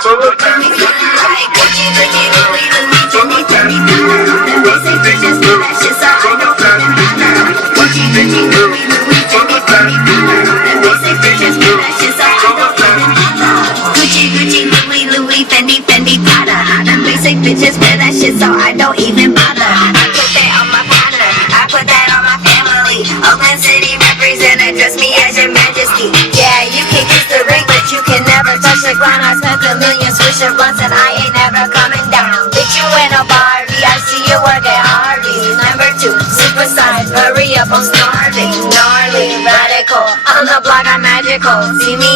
Like Gucci, Gucci, Louis, Louis, Fendi, Fendi, Prada. All the basic bitches do that shit, so I don't even bother. Gucci, Gucci, Louis, Louis, Fendi, Fendi, Prada. All the basic bitches do that shit, so I don't even bother. Gucci, Gucci, Louis, Louis, Fendi, Fendi, Prada. All the basic bitches wear that shit, so I don't even bother. I put that on my partner, I put that on my family. Oakland City represent, address me as your majesty. Yeah, you can kiss the ring, but you can never touch the ground. I spent a million swishing blunts and I ain't never coming down. Bitch, you ain't a Barbie, I see you work at Harvey's. Number 2, super size, hurry up, I'm starving. Gnarly, radical, on the block I'm magical. See me